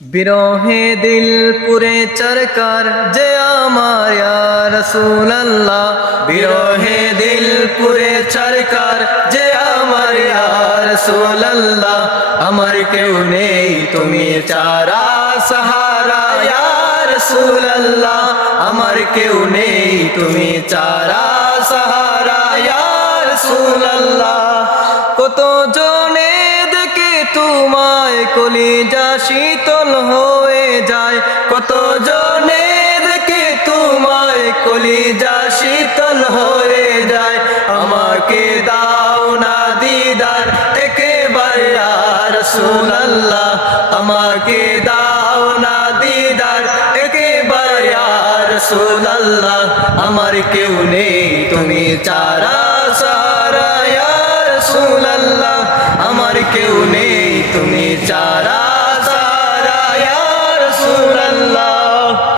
বিরহে দিল পুরে চরকার যে আমার ইয়া রাসূলুল্লাহ, বিরহে দিল পুরে চরকার যে আমার ইয়া রাসূলুল্লাহ। আমার কেউ নেই তুমি চারা সাহারা ইয়া রাসূলুল্লাহ, আমার কেউ নেই তুমি চারা সাহারা ইয়া রাসূলুল্লাহ। কত জনে দেখে তোমায় কলিজা শীতল হয়ে যায়, কত জনে দেখে তোমায় কলিজা শীতল হয়ে যায়। আমাকে দাও না দিদার একেবারে ইয়া রাসূলুল্লাহ, আমাকে দাও না দিদার একেবারে ইয়া রাসূলুল্লাহ। আমার কেউ নেই তুমি চারা সাহারা ইয়া রাসূলুল্লাহ, আমার কেউ নেই তুমি চারা